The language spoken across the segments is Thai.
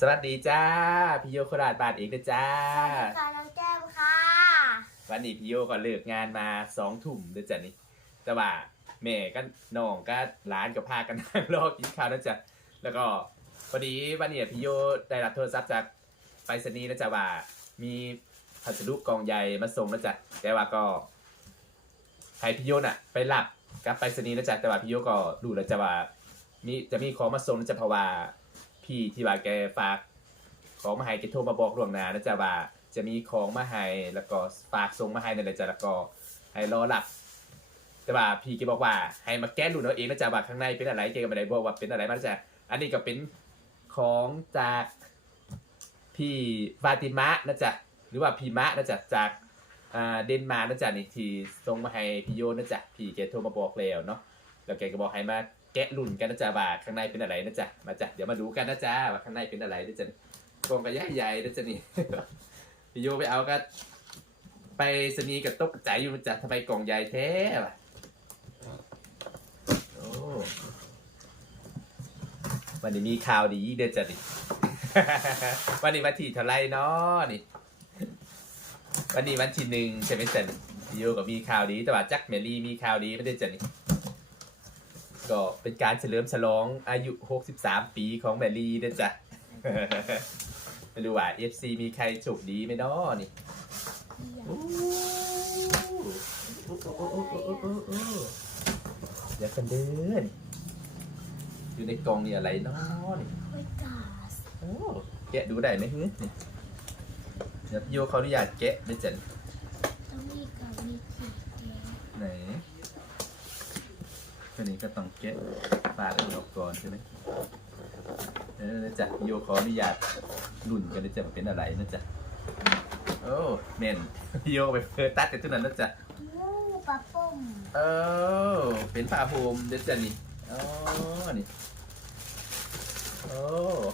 สวัสดีจ้าพี่โยโคราชบานเองนะจ้าค่ะน้องแก้มค่ะ วันนี้พี่โยก็เลิกงานมาสองทุ่มเด้อจ้ะนี่แต่ว่าแม่ก็น้องก็ร้านก็พากันนั่งรอกินข้าวนะจ๊ะแล้วก็พอดีวันนี้พี่โยได้รับโทรศัพท์จากไปรษณีย์นะจ๊ะว่า มีพัสดุกล่องใหญ่มาส่งนะจ๊ะแต่ว่าก็ให้พี่โยน่ะ ไปรับกับไปรษณีย์นะจ๊ะแต่ว่าพี่โยก็รู้แล้วจ้ะว่ามีจะมีของมาส่งนะจ๊ะเพราะว่า พี่ที่ว่าแกฝาก ของมาให้แกโทรมาบอกล่วงหน้านะจ๊ะว่าจะมีของมาให้แล้วก็ฝากส่งมาให้นั่นแหละจ้ะแล้วก็ให้รอรับแต่ว่าพี่แกบอกว่าให้มาแก้รุ่นเอาเองนะจ๊ะว่าข้างในเป็นอะไรแกก็ไม่ได้บอกว่าเป็นอะไรมาจ๊ะอันนี้ก็เป็นของจากพี่ฟาติมะนะจ๊ะหรือว่าพี่มะนะจ๊ะจากเดนมาร์กนะจ๊ะนี่ที่ส่งมาให้พี่โยนะจ๊ะพี่แกโทรมาบอกแล้วเนาะแล้วแกก็บอกให้มา แกะรุ่นกันนะจ๊ะว่าข้างในเป็นอะไรนะจ๊ะมาจ๊ะเดี๋ยวมาดูกันนะจ๊ะว่าข้างในเป็นอะไรนะจ๊ะกองกระยะใหญ่นะจ๊ะนี่พี่โยไปเอาก็ไปสนีกับตกใจอยู่จ้ะทำไมกล่องใหญ่แท้ล่ะโอ้วันนี้มีข่าวดีเด้อจ้ะนี่วันนี้วันที่เท่าไรเนาะนี่ วันนี้วันที่หนึ่งใช่ไหมจ๊ะนี่พี่โยก็มีข่าวดีแต่ว่าจักเมลี่มีข่าวดีไม่ได้จ้ะนี่ ก็เป็นการเฉลิมฉลองอายุ 63 ปีของแมรี่นะจ๊ะไม่รู้ว่า FC มีใครจบดีไหมเนาะนี่เดี๋ยวกันเดินอยู่ในกองนี่อะไรน้อนี่โอ้แกะดูได้ไหมเฮ้ยเดี๋ยวโยเขาอนุญาตแกะด้วยจัน ตัวนี้ก็ต้องแกะปาดอันนี้ออกก่อนใช่ไหมเออจ้ะพี่โยขออนุญาตรุ่นกันนะจ๊ะมันเป็นอะไรนะจ๊ะโอ้เมนพี่โยไปเฟิร์ตัดกันทุกนั้นนะจ๊ะงูปลาปุ่มเออเป็นผ้าโฮมเด็ดจ้ะนี่อ๋อนี่โอ้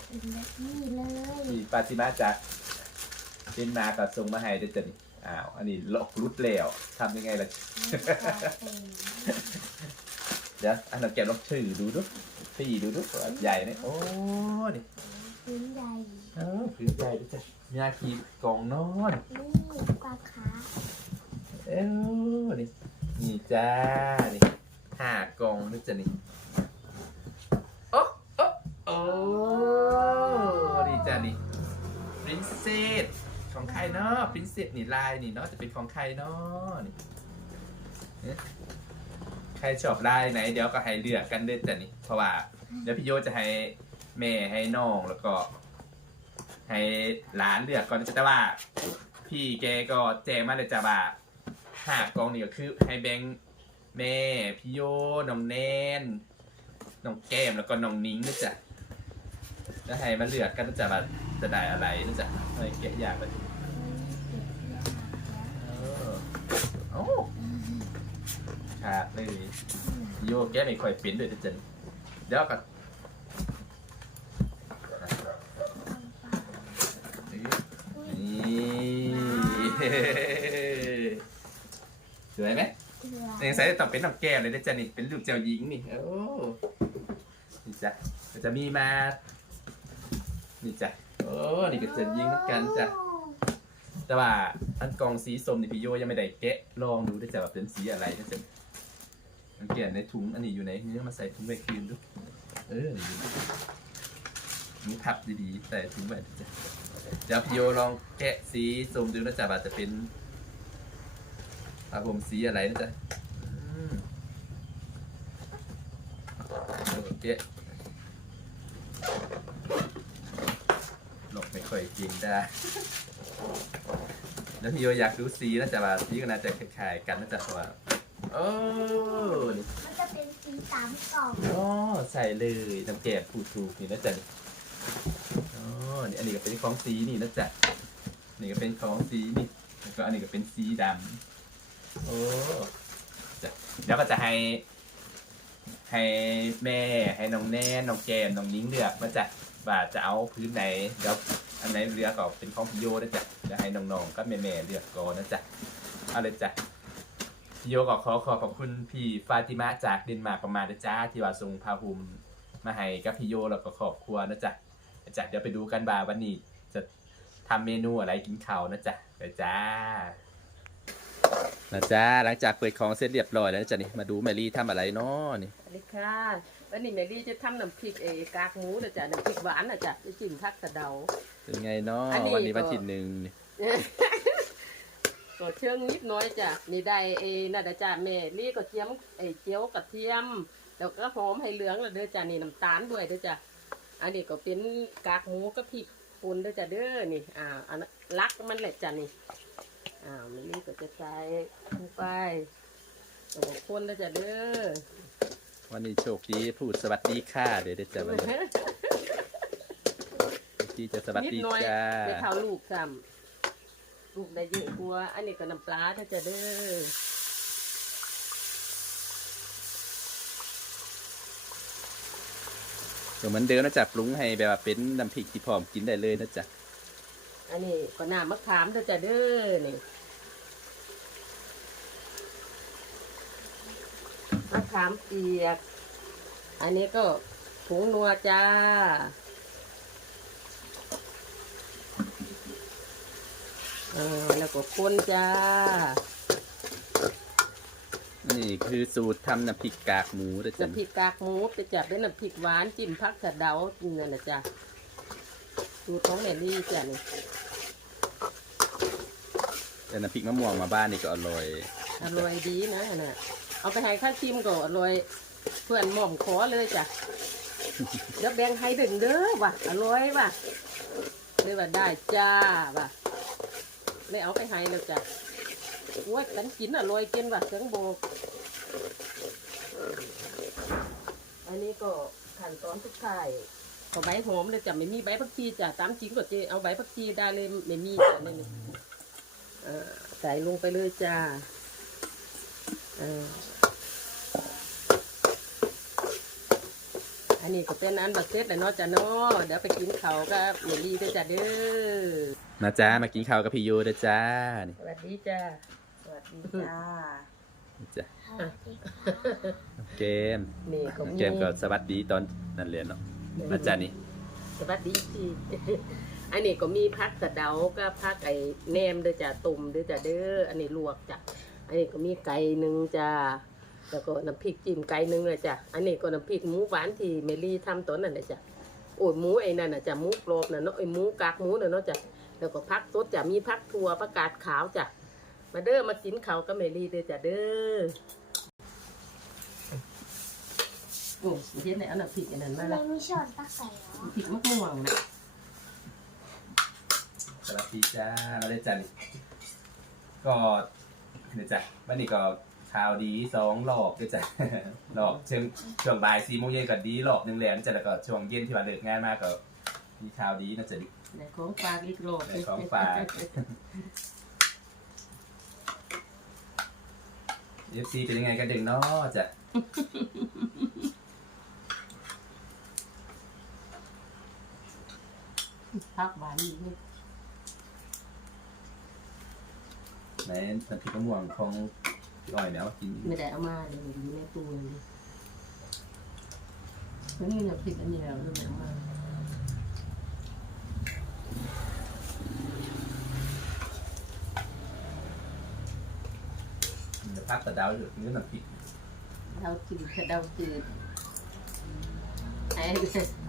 เป็นแบบนี้เลยมีปาติมาจากเป็นนากับทรงมาให้เด็ดจ้ะนี่อ้าวอันนี้ลอกรุดแล้วทำยังไงล่ะ เดี๋ยวอันนั้นแกะลองชื่อดูดูสี่ดูดูว่าใหญ่เนี่ยโอ้นี่พื้นใหญ่เออผืนใหญ่ด้วยจ้ะมีอาคีกองนอนนี่ปลาขาเอ้านี่นี่จ้านี่ห้ากองด้วยจ้ะนี่โอ้โอ้โอ้นี่จ้ะนี่ princess ของใครเนาะ princess นี่ลายนี่เนาะจะเป็นของใครเนาะนี่เอ๊ะใครชอบลายไหน เดี๋ยวก็ให้เลือกกันเด้อจ้ะนี่เพราะว่าเดี๋ยวพี่โยจะให้แม่ให้น้องแล้วก็ ให้หลานเลือกก่อนนะจ๊ะแต่ว่า พี่แกก็แจ้งมาเลยจ้ะว่าห้ากองนี่ก็คือให้แบงค์แม่พี่โยน้องแนนน้องแก้มแล้วก็น้องนิ้งนะจ๊ะแล้วให้มาเลือกกันนะจ๊ะว่าจะได้อะไรนะจ๊ะเฮ้ยแกะยากเลยโอ้ ขาดเลยพี่โยแกไม่ค่อยเป็นด้วยนะจ๊ะเดี๋ยวก็นี่สวยไหมยังใส่ต้อเป็นน้ำแก้วเลยนะจ๊ะนี่เป็นลูกเจ้าหญิงนี่โอ้นี่จ้ะจะมีมา นี่จ้ะโอ้นี่ก็เจ้าหญิงเหมือนกันจ้ะแต่ว่าอันกองสีส้มนี่พี่โยยังไม่ได้แกะลองดูได้จ้ะว่าเป็นสีอะไรนะจ๊ะ มันเกลในถุงอันนี้อยู่ไหนนี่มาใส่ถุงไว้คืนดูเออนี่นี่พับดีๆ ใส่ถุงไว้นะจะเดี๋ยวพี่โยลองแกะสีสมดูนะจ๊ะว่าจจะเป็นผ้าห่มสีอะไรนะจ๊ะอืมโอเคหลบไม่ค่อยจริงได้ แล้วพี่โยอยากดูสีนะจ๊ะว่าสีก็น่าจะคล้ายๆกันนะจ๊ะเพราะว่า โอ้นี่มันจะเป็นสีสามกล่องอ๋อใส่เลยน้ำแกงผูดถูกนี่นะจ๊ะอ๋อนี่อันนี้ก็เป็นของสีนี่นะจ๊ะนี่ก็เป็นของสีนี่แล้วก็อันนี้ก็เป็นสีดำโอ้จ้ะเดี๋ยวก็จะให้ ให้แม่ให้น้องแน่น้องแกมน้องนิ้งเลือกมาจ้ะว่าจะเอาพื้นไหนเดี๋ยวอันไหนเลือกก็เป็นของพี่โยนะจ๊ะจะให้น้องๆก็แม่ๆเลือกก่อนนะจ๊ะเอาเลยจ้ะ พี่โยก็ขอขอขอบคุณพี่ฟาติมะจากเดนมาร์กประมาณนะจ๊ะที่ว่าส่งพาหุมมาให้กับพี่โยแล้วก็ครอบครัวนะจ๊ะนะจ๊ะเดี๋ยวไปดูกันบ่าวันนี้จะทำเมนูอะไรกินข้าวนะจ๊ะไปจ้านะจ๊ะหลังจากเปิดของเสร็จเรียบร้อยแล้วนะจ๊ะนี่มาดูแมรี่ทำอะไรเนาะนี่สวัสดีค่ะวันนี้แม่ลี่จะทำน้ำพริกเอกากหมูนะจ๊ะน้ำพริกหวานนะจ๊ะจะจิ้มผักกระเดาเป็นไงเนาะอันนี้วันนี้วันก็ที่หนึ่งนี่ ก็เชื่องนิดน้อยจ้ะมีได้เอน่าจะจ้ะแม่ลี่ก็เทียมไอเจียวกระเทียมแล้วก็หอมให้เหลืองแล้วเด้อจ้ะนี่น้ำตาลด้วยเด้อจ้ะอันนี้ก็เป็นกากหมูกับพริกป่นเด้อจ้ะเด้อนี่อ่าอันนั้นลักมันแหละจ้ะนี่อ่าแม่ลี่ก็จะใส่ลงไปแล้วก็คนเด้อจ้ะเด้อวันนี้โชคดีพูดสวัสดีค่ะเดี๋ยวเดี๋ยวจะวันนี้ที่จะสวัสนิดดีหน้อยจ้า ไปเท่าลูกซ้ำ ลูกได้เยอะกว่าอันนี้ก็น้ำปลาถ้าจะเด้อก็เหมือนเดิมนะจ๊ะปรุงให้แบบว่าเป็นน้ำพริกที่พร้อมกินได้เลยนะจ๊ะอันนี้ก็น้ำมะขามถ้าจะเด้อนี่มะขามเปียก อันนี้ก็ผงนัวจ้า ออแล้วก็คนจ้า นี่คือสูตรทำน้ำพริกกากหมูนะจ๊ะน้ำพริกกากหมูไปจับเป็นน้ำพริกหวานจิ้มผักสะเดาเนี่ยนะจ๊ะสูตรของแม่ลี่จ้ะนี่แต่น้ำพริกมะม่วงมาบ้านนี่ก็อร่อยอร่อยดีนะน่ะเอาไปให้ข้าชิมก็อร่อยเพื่อนหม่อมขอเลยจ้ะเดี๋ยวแบ่งให้ดึงเด้อว่ะอร่อยว่ะเลยว่าได้จ้าว่ะ ไม่เอาไปให้แล้วจ้ะโอ้ยกันกินอร่อยกินว่ะเสียงโบกอันนี้ก็ขั้นตอนทุกท่ายก็ใบหอมเลยจ้ะไม่มีใบผักชีจ้ะตามจริงก็จะเอาใบผักชีได้เลยไม่มีจ้ะนี่นี่เอ่อใส่ลงไปเลยจ้าอ่า อันนี้ก็เป็นอันบักเซ็ตเลยเนาะจ้ะเนาะเดี๋ยวไปกินเขาวก็เมลี่ด้วยจ้ะเด้อนะจ๊ะมากินข้าวกับพี่โยนะจ๊ะนี่สวัสดีจ้าสวัสดีจ้านะจ๊ะสวัสดีค่ะเกมนี่ก็มีเกมก็สวัสดีตอนนั่นเรียนเนาะนะจ๊ะนี่สวัสดีจีอันนี้ก็มีพักสะเดาก็พักไอ้แหนมเด้อจ้ะตุ่มเด้อจ้ะเด้ออันนี้ลวกจ้ะอันนี้ก็มีไก่หนึ่งจ้ะ แล้วก็น้ำพริกจิ้มไก่หนึ่งเลยจ้ะ อันนี้ก็น้ำพริกหมูหวานที่เมลี่ทำตอนนั้นเลยจ้ะ โอ้ยหมูไอ้นั่นน่ะจ้ะหมูกรอบน่ะเนาะไอ้หมูกากหมูน่ะเนาะจ้ะ แล้วก็พักสดจ้ะ มีพักถั่วประกาศขาวจ้ะ มาเด้อมากินข้าวกับเมลี่เด้อจ้ะเด้อ โอ้ยเฮ็ดไหนเอาน้ำพริกอันนั้นมาทำไมละไม่ช้อนตักใส่เหรอน้ำพริกมะม่วงนะสวัสดีจ้ามาเลยจ้ะนี่ก็เนี่ยจ้ะวันนี้ก็ ข่าวดีสองรอบด้วยจ้ะรอบเชิงช่วงบ่ายสี่โมงเย็นก็ดีรอบหนึ่งแล้วนะจ้ะแล้วก็ช่วงเย็นที่ว่าเลิกงานมาก็มีข่าวดีนะจ๊ะในของฝากอีกโลกได้ของฝากเอฟซีเป็นยังไงกันเด็กเนาะจ้ะพักหวานอีกนิดในน้ำพริกมะม่วงของ พี่อ้อยเนี่ยเอามากินไม่ได้เอามาเลยอยู่ในตู้เลยแล้วนี่น้ำพริกอันนี้แล้วไม่ได้เอามาเดี๋ยวพักแต่ดาวอยู่นี่น้ำพริกเราจืดเราจืดไอ้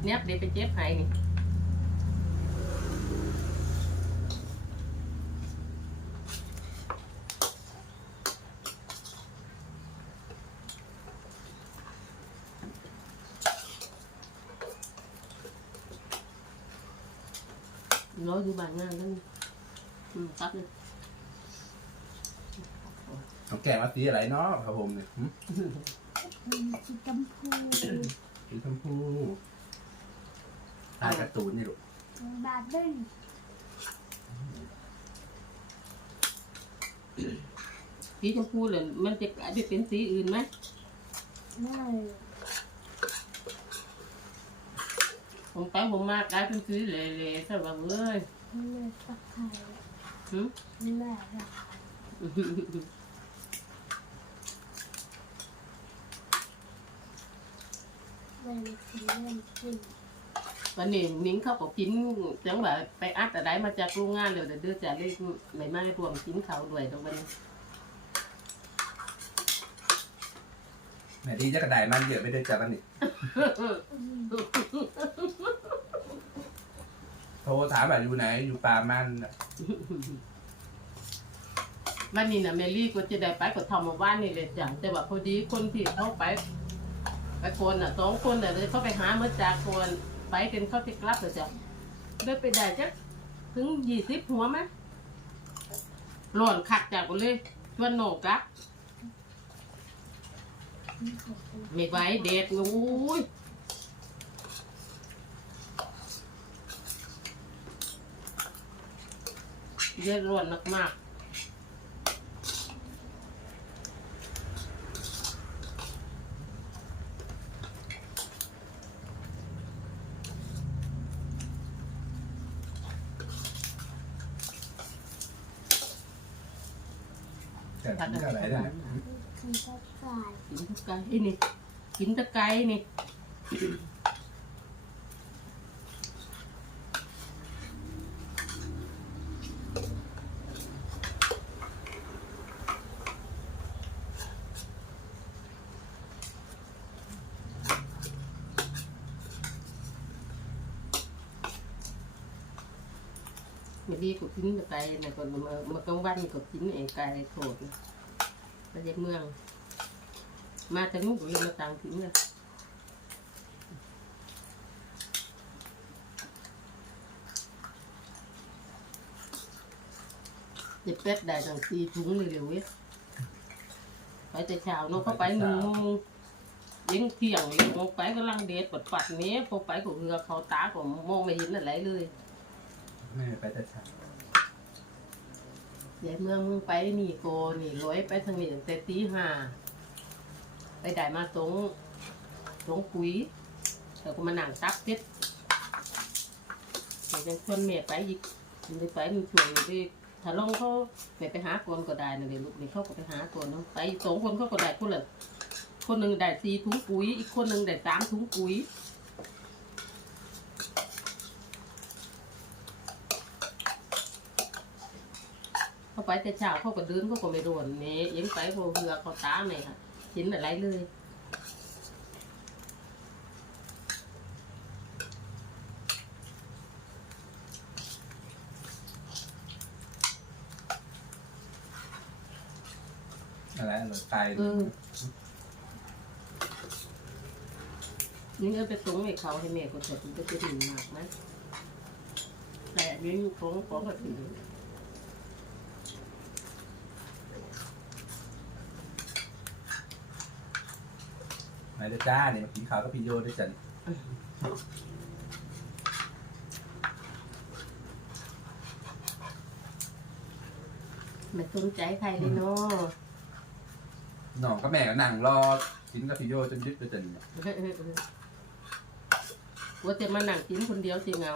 เนี้ยเดี๋ยวไปเจ็บไห้นี่ nói như bạn ngang lên ừ, tắt đi ของแกงมาสีอะไรเนาะครับผมเนี่ยหึมันสีชมพูสีชมพูลายการ์ตูนนี่ลูกบาร์บี้สีชมพูเลยมันจะกลายไปเป็นสีอื่นไหมไม่ผมไปผมมากลายเป็นสีเหล่ๆสำหรับเอ้ย ไม่ตักไข่หึไม่ตักไข่ไม่กินเล่นกินวันนี้นิ้งเขาก็กินจังแบบไปอัดอะไรมาจากโรงงานเดี๋ยวเดี๋ยวจะเรียไม่มารวมกินเขาด้วยตรงนี้แหมดีจะกระไดมันเยอะไปด้จ้ะวันนี้ โทรถามว่าอยู่ไหน อยู่ป่ามันน่ะวันนี้นะเมลี่ก็จะได้ไปก็ทำมาบ้านนี่เลยจังแต่ว่าพอดีคนที่เขาไปไปคนอะสองคนอะเลยเขาไปหาเมื่อจากคนไปกันเขาจะกลับเลยจ้ะได้ไปได้จักถึงยี่สิบหัวไหมหล่นขัดจากกันเลยชวนโหนกลับไม่ไหวเด็ดโอ้ย เยอะร้อนมากๆแต่กินอะไรได้นะคือตะกายกินตะไคร้นี่กินตะไคร้นี่ กินตะไคร้นะก่อนมามื่อกลางวันก็กินไอ้ไก่โถดนะมาจากเมือง มาจากนู้นก็เลยมาต่างถิ่นเลยเด็ดเป็ดได้ตั้งสี่ถุงเลยเร็วเว้ยไปแต่เช้าเนาะเขาไปหนึ่งโมงยังเที่ยงเลยมองไปกำลังเด็ดปัดปัดเนี้ยพอไปก็เรือเขาตาก็มองไม่เห็นอะไรเลย ไม่ไปแต่เช้า เดี๋ยวเมื่อมึงไปนี่โกนี่ร้อยไปทางนี้ตั้งแต่ตีห้าไปได้มาตรงตรงปุ๋ยแล้วก็มาหนังตักเพชรเดี๋ยวจะชวนแม่ไปอีกมันไปมันช่วยไปถ้าลงเขาแม่ไปหาคนก็ได้นะเดี๋ยวลูกนี่เขาก็ไปหาคนเนาะไปสองคนเขาก็ได้คนละคนหนึ่งได้สี่ถุงปุ๋ยอีกคนหนึ่งได้สามถุงปุ๋ย เขาไปแต่เช้าเขาก็เดินเขาก็ไม่โดนเนี่ยยังไปพอเรือเขาตาไม่ค่ะเห็นอะไรเลยอะไรหลงไตเออนี่ก็ไปตรงให้เขาให้แม่ก็เสร็จมันก็จะดีมากนะแต่อันนี้ของของก็ถือ ไหนจะจ้าเนี่ยมากินข้าวกับพี่โยด้วยจันไม่สนใจใครเลยเนาะน้องกับแม่ก็นั่งรอกินกับพี่โยจนยึดด้วยจันเนี่ย ว่าจะมานั่งกินคนเดียวสิเหงา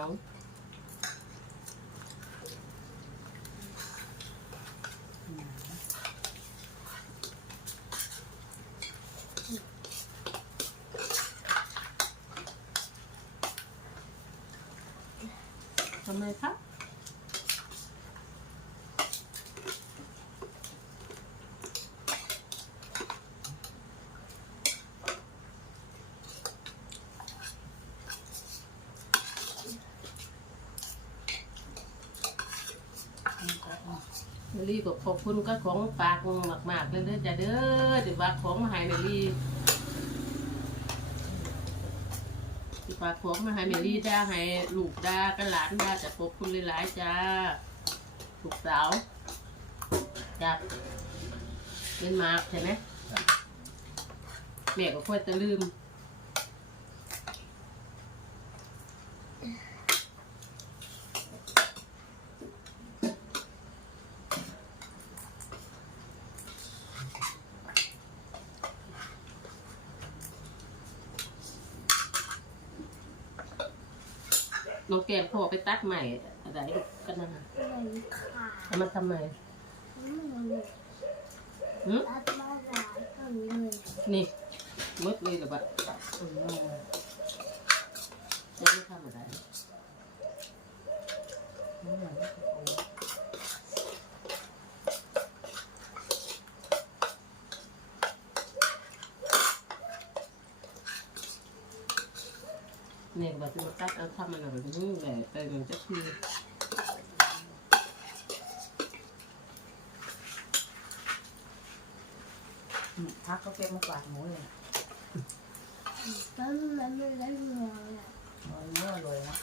ทำไมครับเมลี่ก็ขอบคุณก็ของฝากมากๆเลยเด้อจ้ะเด้อที่ฝากของมาให้เลี่ ที่ฝากของมาให้เมลี่ได้ให้ลูกได้กันหลานได้จะขอบคุณหลายๆจ้าลูกสาวจากเป็นมาร์กใช่ไหมแม่ก็ค่อยจะลืม น้องแก้มเขาบอกไปตัดใหม่อะไรกันนะเลยค่ะเอามาทำไมไม่เลยหืมตัดมาหลายเท่านี้เลยนี่มดเลยเหรือเปล่าอืมยังไม่ทำอะไร เนี่ยแบบที่มาตัดเอาทำมันแบบนี้แหละแต่มันจะคือพักก็เก็บมาฝากหมูเลยแล้วมันไม่ได้เงินอะหมูเนื้ออร่อยนะ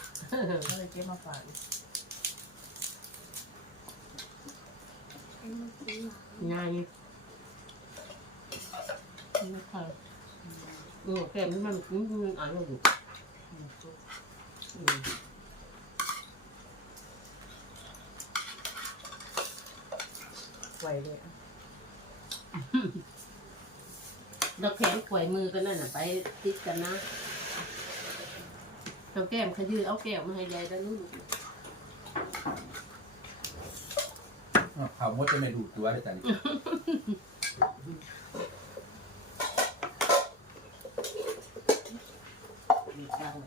ก็เลยเก็บมากอันนี้กินหมาง่ายไม่ค่อยเออแกมันมันมันอ่านอยู่ ไหวเลยอะเราแขนขวายมือกันนั่นน่ะไปติดกันนะเอาแก้มขยือเอาแก้วมาให้ยายได้รู้ลูกเขามดจะไม่ดูตัวเลยจ้ะนี่ มีตังค์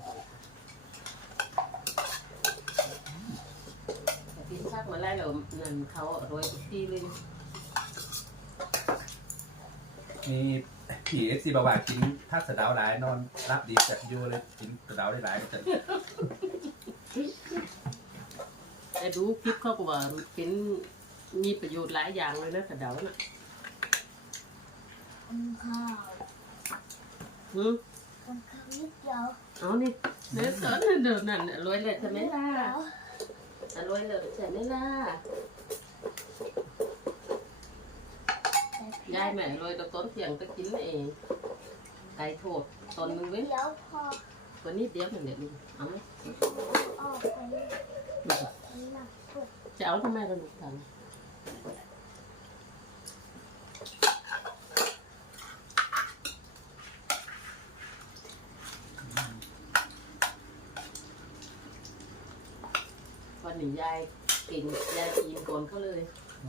แต่กินชักมาไล่เรา นั่นเขาโรยทุกที่เลยมีผีเอฟซีบอกว่ากินผักสะเดาวหลายนอนรับดีจากพี่โยเลยกินสะเดาวได้หลายจ้ะแต่ดูคลิปเขาก็ว่าเป็นมีประโยชน์หลายอย่างเลยนะกระเดาน่ะกินข้าวหืมกินข้าวนิดเดียวเอานี่เนื้อสดเดินนั่นน่ะรวยเลยใช่ไหมล่ะแล้วอะรวยเลยใช่ไหมล่ะแต่พี่ ยายแม่รวยตะต้นเสียงตะกินเองไก่โทษตนหนึงเว้ยเดี๋ยวพอตัวนี้เดียวหนึ่งเด็ดนี่เอาไหมออกไปมันหนักสุดจะเอาทำไมกันลูกทำวันนี้ยายกินยายกินก่อนเขาเลย ก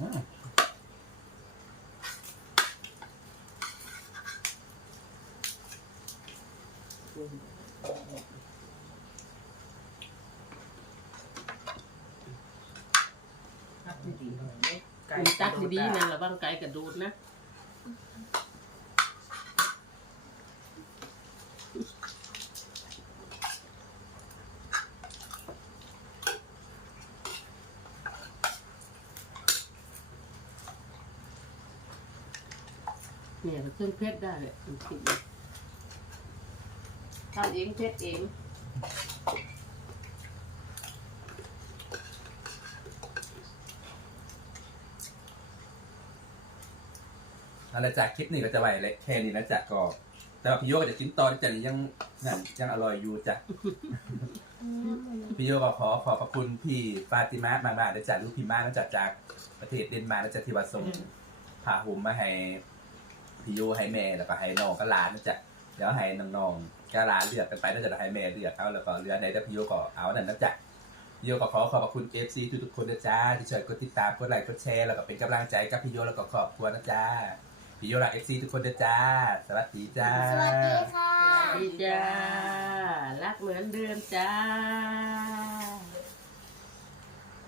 ดีๆหน่อยคุณตักดีๆนะระวังไก่กระดูดนะ เนี่ยเครื่องเพชรได้เลยทำเองเพชรเองนั่นแหละจากคลิปนี้ก็จะไหวเลยแค่นี้นะจ๊ะก็แต่ว่าพี่โยก็จะกินตอนจ้ะนี่ยังนั่นยังอร่อยอยู่จ้ะพี่โยก็ขอขอบพระคุณพี่ฟาติมามากๆนะจ๊ะลูกพี่มานะจ๊ะจากประเทศเดนมาร์กนะจ๊ะที่ว่าส่งผ้าห่มมาให้ พี่โยให้แม่แล้วก็ให้น้องก็หลานนะจ๊ะเดี๋ยวให้น้องๆก็หลานเลือกกันไปแล้วจะให้แม่เลือกเอาแล้วก็เหลือไหนแต่พี่โยก็เอานั่นนะจ๊ะพี่โยก็ขอขอบพระคุณเอฟซีทุกๆคนนะจ๊ะที่ช่วยกดติดตามกดไลค์กดแชร์แล้วก็เป็นกำลังใจกับพี่โยแล้วก็ครอบครัวนะจ๊ะพี่โยรักเอฟซีทุกคนนะจ๊ะสวัสดีจ้า สวัสดีค่ะ ดีจ้า รักเหมือนเดิมจ้า